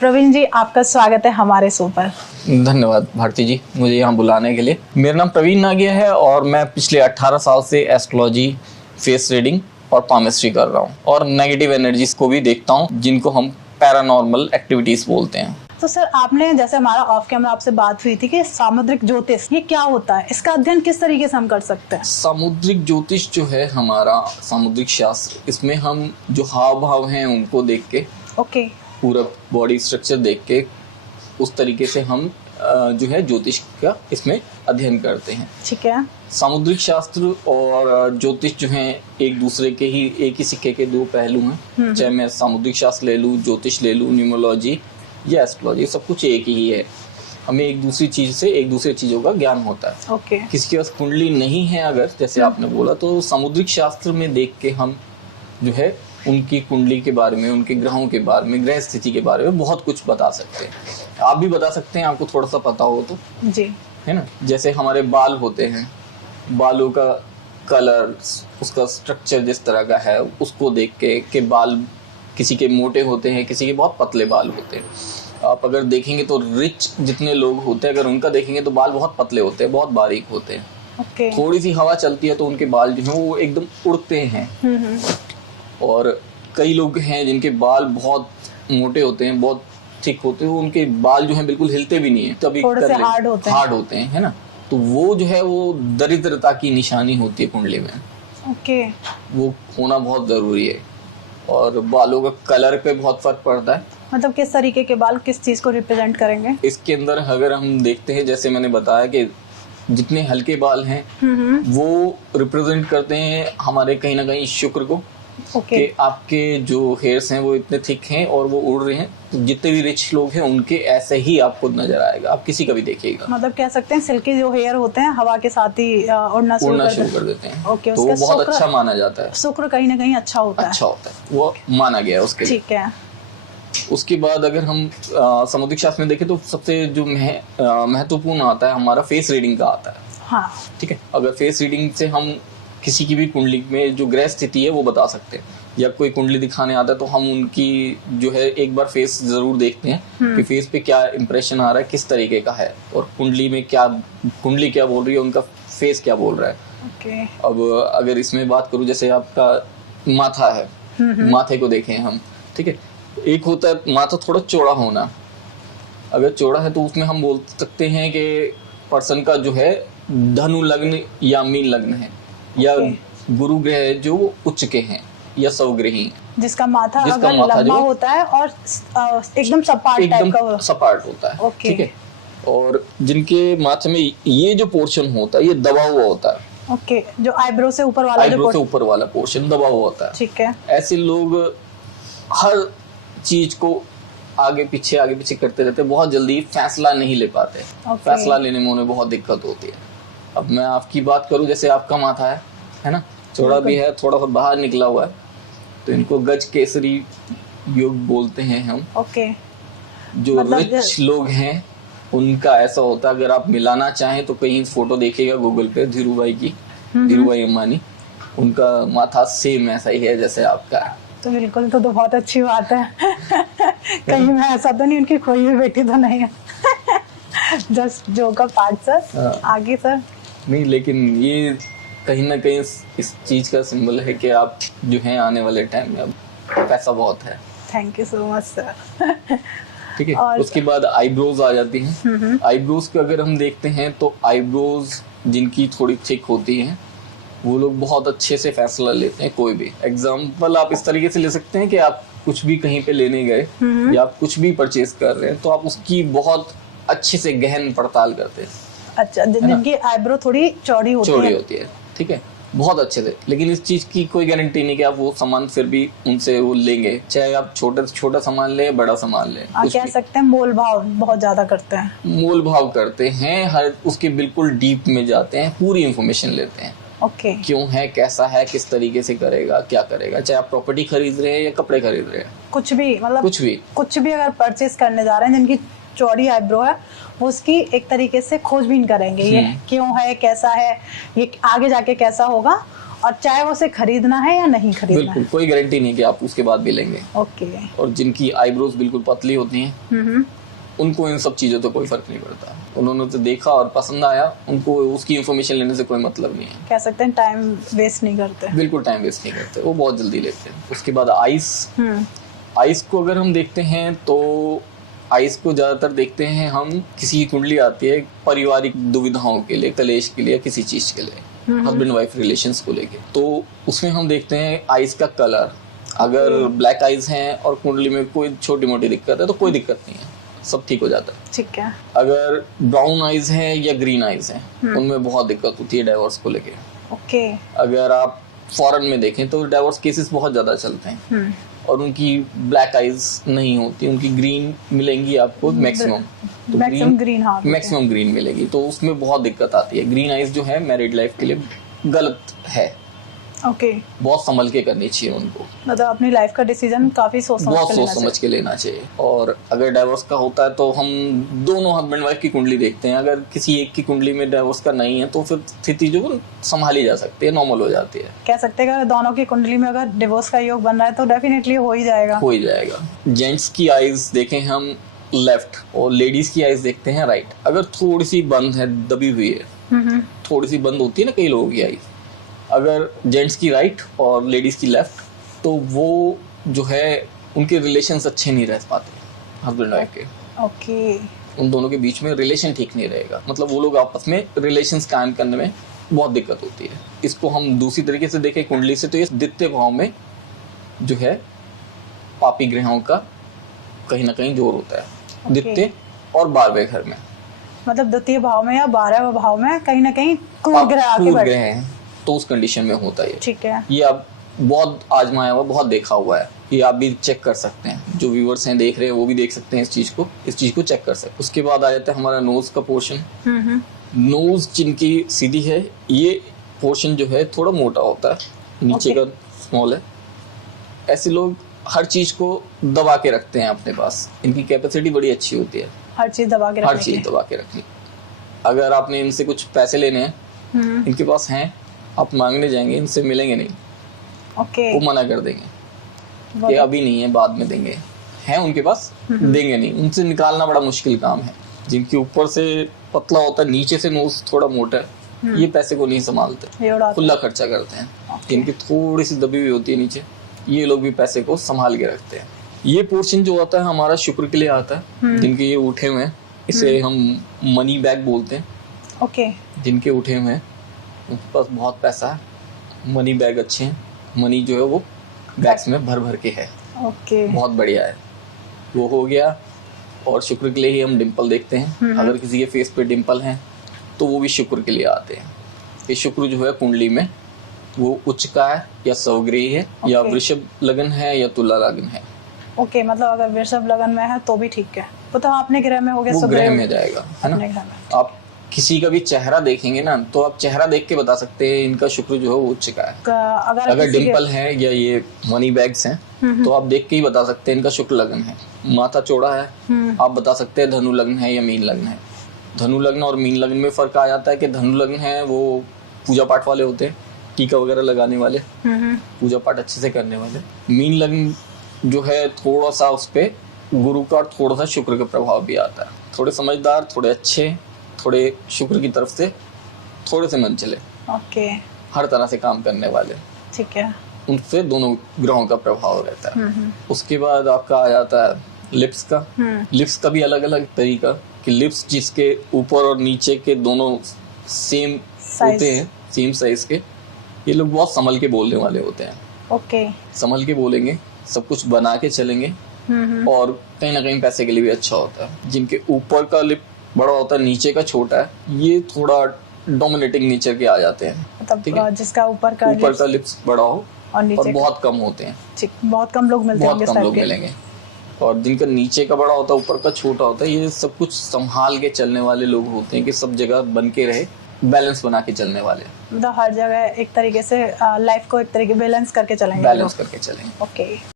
प्रवीण जी, आपका स्वागत है हमारे शो पर। धन्यवाद भारती जी, मुझे यहाँ बुलाने के लिए। मेरा नाम प्रवीण नागिया है और मैं पिछले 18 साल से एस्ट्रोलॉजी, फेस रीडिंग और पामिस्ट्री कर रहा हूँ और नेगेटिव एनर्जीज को भी देखता हूँ, जिनको हम पैरानॉर्मल एक्टिविटीज बोलते हैं। तो सर, आपने जैसे हमारा ऑफ कैमरा आपसे बात हुई थी कि सामुद्रिक ज्योतिष ये क्या होता है, इसका अध्ययन किस तरीके से हम कर सकते हैं? सामुद्रिक ज्योतिष जो है हमारा सामुद्रिक शास्त्र, इसमें हम जो हाव भाव हैं उनको देख के, ओके, पूरा बॉडी स्ट्रक्चर देख के उस तरीके से हम जो है ज्योतिष का इसमें अध्ययन करते हैं। ठीक है। सामुद्रिक शास्त्र और ज्योतिष जो हैं एक दूसरे के ही, एक ही सिक्के के दो पहलू हैं। चाहे मैं सामुद्रिक शास्त्र ले लूँ, ज्योतिष ले लूँ, न्यूमरोलॉजी या एस्ट्रोलॉजी, सब कुछ एक ही है। हमें एक दूसरी चीज से एक दूसरे चीजों का ज्ञान होता है। ओके। किसी के पास कुंडली नहीं है अगर, जैसे आपने बोला, तो सामुद्रिक शास्त्र में देख के हम जो है उनकी कुंडली के बारे में, उनके ग्रहों के बारे में, ग्रह स्थिति के बारे में बहुत कुछ बता सकते हैं। आप भी बता सकते हैं, आपको थोड़ा सा पता हो तो जी, है ना। जैसे हमारे बाल होते हैं, बालों का कलर, उसका स्ट्रक्चर जिस तरह का है, उसको देख के बाल किसी के मोटे होते हैं, किसी के बहुत पतले बाल होते हैं। आप अगर देखेंगे तो रिच जितने लोग होते हैं, अगर उनका देखेंगे तो बाल बहुत पतले होते हैं, बहुत बारीक होते हैं। ओके। थोड़ी सी हवा चलती है तो उनके बाल जो है वो एकदम उड़ते हैं। और कई लोग हैं जिनके बाल बहुत मोटे होते हैं, बहुत थिक होते हैं, उनके बाल जो है बिल्कुल हिलते भी नहीं है, तभी हार्ड होते हैं, है ना। तो वो जो है वो दरिद्रता की निशानी होती है कुंडली में। ओके। वो होना बहुत जरूरी है। और बालों का कलर पे बहुत फर्क पड़ता है। मतलब किस तरीके के बाल किस चीज को रिप्रेजेंट करेंगे? इसके अंदर अगर हम देखते हैं, जैसे मैंने बताया कि जितने हल्के बाल हैं वो रिप्रेजेंट करते हैं हमारे कहीं ना कहीं शुक्र को। कि आपके जो हेयर्स हैं वो इतने थिक हैं और वो उड़ रहे हैं, तो जितने भी रिच लोग हैं उनके ऐसे ही आपको नजर आएगा, आप किसी का भी देखिएगा। मतलब कह सकते हैं सिल्की जो हेयर होते हैं हवा के साथ ही उड़ना शुरू कर देते हैं। ओके, तो वो बहुत अच्छा माना जाता है। शुक्र कहीं ना कहीं अच्छा होता है, वो माना गया है उसके लिए। ठीक है। उसके बाद अगर हम सामुद्रिक शास्त्र में देखें तो सबसे जो महत्वपूर्ण आता है हमारा फेस रीडिंग का आता है। हाँ, ठीक है। अगर फेस रीडिंग से हम किसी की भी कुंडली में जो ग्रह स्थिति है वो बता सकते हैं, या कोई कुंडली दिखाने आता है तो हम उनकी जो है एक बार फेस जरूर देखते हैं कि फेस पे क्या इंप्रेशन आ रहा है, किस तरीके का है, और कुंडली में क्या, कुंडली क्या बोल रही है, उनका फेस क्या बोल रहा है। ओके। अब अगर इसमें बात करूं, जैसे आपका माथा है, माथे को देखें हम, ठीक है। एक होता है माथा थोड़ा चौड़ा होना। अगर चौड़ा है तो उसमें हम बोल सकते हैं कि पर्सन का जो है धनु लग्न या मीन लग्न है, या गुरु ग्रह जो उच्च के हैं, या सौग्रही, जिसका माथा अगर लंबा होता है और एकदम सपाट होता है, ठीक है। और जिनके माथे में ये जो पोर्शन होता है ये दबा हुआ होता है। ओके, जो आईब्रो से ऊपर वाला पोर्शन दबा हुआ होता है, ठीक है। ऐसे लोग हर चीज को आगे पीछे करते रहते हैं, बहुत जल्दी फैसला नहीं ले पाते। फैसला लेने में उन्हें बहुत दिक्कत होती है। अब मैं आपकी बात करूं, जैसे आपका माथा है ना, चौड़ा भी है, थोड़ा सा बाहर निकला हुआ है, तो इनको गज केसरी योग बोलते हैं हम। ओके। जो मतलब रिच लोग हैं उनका ऐसा होता है। अगर आप मिलाना चाहें तो कहीं फोटो देखिएगा गूगल पे, धीरूभाई की, धीरूभाई अंबानी, उनका माथा सेम ऐसा ही है जैसे आपका। तो बिल्कुल, तो बहुत अच्छी बात है। कहीं मैं ऐसा तो नहीं उनकी कोई भी बेटी तो नहीं है। जस्ट जो का पार्ट सर। आगे सर। नहीं, लेकिन ये कहीं ना कहीं इस चीज का सिंबल है कि आप जो हैं आने वाले टाइम में अब पैसा बहुत है। Thank you so much sir. ठीक है। उसके बाद आईब्रोज आ जाती हैं। आईब्रोज को अगर हम देखते हैं तो आईब्रोज जिनकी थोड़ी थिक होती हैं वो लोग बहुत अच्छे से फैसला लेते हैं। कोई भी एग्जाम्पल आप इस तरीके से ले सकते हैं कि आप कुछ भी कहीं पे लेने गए या आप कुछ भी परचेज कर रहे हैं तो आप उसकी बहुत अच्छे से गहन पड़ताल करते हैं। अच्छा, जिनकी आईब्रो थोड़ी चौड़ी होती है, ठीक है, बहुत अच्छे से। लेकिन इस चीज की कोई गारंटी नहीं कि आप वो सामान फिर भी उनसे वो लेंगे, चाहे आप छोटा सामान ले, बड़ा सामान ले। आप कह सकते हैं मोल भाव बहुत ज्यादा करते हैं। मोल भाव करते हैं, हर उसके बिल्कुल डीप में जाते हैं, पूरी इंफॉर्मेशन लेते हैं। ओके। क्यों है, कैसा है, किस तरीके से करेगा, क्या करेगा, चाहे आप प्रॉपर्टी खरीद रहे हैं या कपड़े खरीद रहे हैं, कुछ भी, मतलब कुछ भी अगर परचेज करने जा रहे हैं, जिनकी चौड़ी आईब्रो है वो उसकी एक तरीके से खोजबीन करेंगे, ये क्यों है, कैसा है, ये आगे जाके कैसा होगा, और चाहे वो उसे खरीदना है या नहीं खरीदना बिल्कुल, कोई गारंटी नहीं कि आप उसके बाद भी लेंगे। ओके। और जिनकी आईब्रोज बिल्कुल पतली होती हैं उनको इन सब चीजों तो कोई फर्क नहीं पड़ता। उन्होंने तो देखा और पसंद आया, उनको उसकी इन्फॉर्मेशन लेने से कोई मतलब नहीं है। कह सकते हैं टाइम वेस्ट नहीं करते। बिल्कुल टाइम वेस्ट नहीं करते, वो बहुत जल्दी लेते हैं। उसके बाद आइस को अगर हम देखते हैं तो आइस को ज्यादातर देखते हैं हम, किसी की कुंडली आती है पारिवारिक दुविधाओं के लिए, कलेश के लिए, किसी चीज के लिए, हस्बैंड वाइफ रिलेशंस को लेके, तो उसमें हम देखते हैं आइस का कलर। अगर ब्लैक आइज हैं और कुंडली में कोई छोटी मोटी दिक्कत है तो कोई दिक्कत नहीं है, सब ठीक हो जाता है। ठीक है। अगर ब्राउन आइज हैं या ग्रीन आइज हैं उनमें बहुत दिक्कत होती है डाइवोर्स को लेके। ओके। अगर आप फॉरेन में देखें तो डाइवोर्स केसेस बहुत ज्यादा चलते हैं और उनकी ब्लैक आइज नहीं होती, उनकी ग्रीन मिलेंगी आपको मैक्सिमम। तो मैक्सिमम ग्रीन मिलेगी, तो उसमें बहुत दिक्कत आती है। ग्रीन आइज जो है मैरिड लाइफ के लिए गलत है। ओके। बहुत संभल के करनी चाहिए उनको, मतलब अपनी लाइफ का डिसीजन काफी सोच समझ के लेना चाहिए। और अगर डाइवोर्स का होता है तो हम दोनों हस्बैंड वाइफ की कुंडली देखते हैं। अगर किसी एक की कुंडली में डाइवोर्स का नहीं है तो फिर स्थिति जो संभाली जा सकती है, नॉर्मल हो जाती है। कह सकते हैं दोनों की कुंडली में अगर डिवोर्स का योग बन रहा है तो डेफिनेटली हो ही जाएगा। जेंट्स की आईज देखें हम लेफ्ट और लेडीज की आईज देखते हैं राइट। अगर थोड़ी सी बंद है, दबी हुई है, थोड़ी सी बंद होती है ना कई लोगों की आईज, अगर जेंट्स की राइट और लेडीज की लेफ्ट, तो वो जो है उनके रिलेशंस अच्छे नहीं रह पाते हस्बैंड वाइफ के। ओके। उन दोनों के बीच में रिलेशन ठीक नहीं रहेगा, मतलब वो लोग आपस में रिलेशंस कायम करने में बहुत दिक्कत होती है। इसको हम दूसरी तरीके से देखें कुंडली से तो ये द्वितीय भाव में जो है पापी ग्रहों का कहीं ना कहीं जोर होता है। द्वितीय और 12वें घर में, मतलब द्वितीय भाव में या 12वें भाव में कहीं ना कहीं क्रूर ग्रह आके बैठे हैं, तो उस कंडीशन में होता है। ठीक है। ये आप बहुत आजमाया हुआ, बहुत देखा हुआ है। ये आप भी चेक कर सकते हैं, जो व्यूअर्स हैं देख रहे हैं वो भी देख सकते हैं इस चीज को चेक कर सकते हैं। उसके बाद आ जाता है हमारा नोज का पोर्शन। नोज जिनकी सीधी है, ये पोर्शन जो है थोड़ा मोटा होता है, नीचे का स्मॉल है। ऐसे लोग हर चीज को दबा के रखते हैं अपने पास, इनकी कैपेसिटी बड़ी अच्छी होती है हर चीज दबा के रखनी। अगर आपने इनसे कुछ पैसे लेने हैं, इनके पास हैं, आप मांगने जाएंगे, इनसे मिलेंगे नहीं। ओके। वो मना कर देंगे कि अभी नहीं है, बाद में देंगे। हैं उनके पास, देंगे नहीं। उनसे निकालना बड़ा मुश्किल काम है। जिनके ऊपर से पतला होता है, नीचे से नोज थोड़ा मोटा है, ये पैसे को नहीं संभालते, खुला खर्चा करते हैं। जिनकी थोड़ी सी दबी हुई होती है नीचे, ये लोग भी पैसे को संभाल के रखते हैं। ये पोर्शन जो आता है हमारा शुक्र के लिए आता है। जिनके ये उठे हुए हैं, इसे हम मनी बैग बोलते हैं। ओके। जिनके उठे हुए हैं उनके पास बहुत पैसा है, मनी बैग अच्छे हैं, मनी जो है वो बैग्स में भर भर के है। ओके। बहुत बढ़िया है, वो हो गया। और शुक्र के लिए ही हम डिंपल देखते हैं। अगर किसी के फेस पे डिंपल हैं तो वो भी शुक्र के लिए आते हैं। ये शुक्र जो है कुंडली में वो उच्च का है या स्वग्रही है, या वृषभ लगन है या तुला लगन है। ओके, मतलब अगर वृषभ लगन में है तो भी ठीक है, वो तो अपने ग्रह में हो गया, वो ग्रह में जाएगा, है ना। आप किसी का भी चेहरा देखेंगे ना तो आप चेहरा देख के बता सकते हैं इनका शुक्र जो है वो उच्च का है। अगर डिंपल है या ये मनी बैग्स हैं तो आप देख के ही बता सकते हैं इनका शुक्र लगन है। माथा चौड़ा है, आप बता सकते हैं धनु लग्न है या मीन लग्न है। धनु लग्न और मीन लग्न में फर्क आ जाता है कि धनु लग्न है वो पूजा पाठ वाले होते हैं, टीका वगैरह लगाने वाले, पूजा पाठ अच्छे से करने वाले। मीन लग्न जो है थोड़ा सा उस पे गुरु का और थोड़ा सा शुक्र का प्रभाव भी आता है। थोड़े समझदार, थोड़े अच्छे, थोड़े शुक्र की तरफ से थोड़े से मन चले, ओके, हर तरह से काम करने वाले, ठीक है, उनसे दोनों ग्रहों का प्रभाव रहता है। उसके बाद आपका आ जाता है लिप्स का। लिप्स का भी अलग अलग तरीका कि लिप्स जिसके ऊपर और नीचे के दोनों सेम होते हैं, सेम साइज के, ये लोग बहुत संभल के बोलने वाले होते हैं। ओके, संभल के बोलेंगे, सब कुछ बना के चलेंगे और कहीं ना कहीं पैसे के लिए भी अच्छा होता है। जिनके ऊपर का लिप बड़ा होता है, नीचे का छोटा है, ये थोड़ा डोमिनेटिंग नेचर के आ जाते हैं। मतलब जिसका ऊपर का लिप्स बड़ा हो और बहुत कम होते हैं, बहुत कम लोग मिलेंगे। और जिनका नीचे का बड़ा होता है, ऊपर का छोटा होता है, ये सब कुछ संभाल के चलने वाले लोग होते हैं कि सब जगह बन के रहे, बैलेंस बना के चलने वाले। मतलब हर जगह एक तरीके से लाइफ को एक तरीके बैलेंस करके चलेंगे। ओके।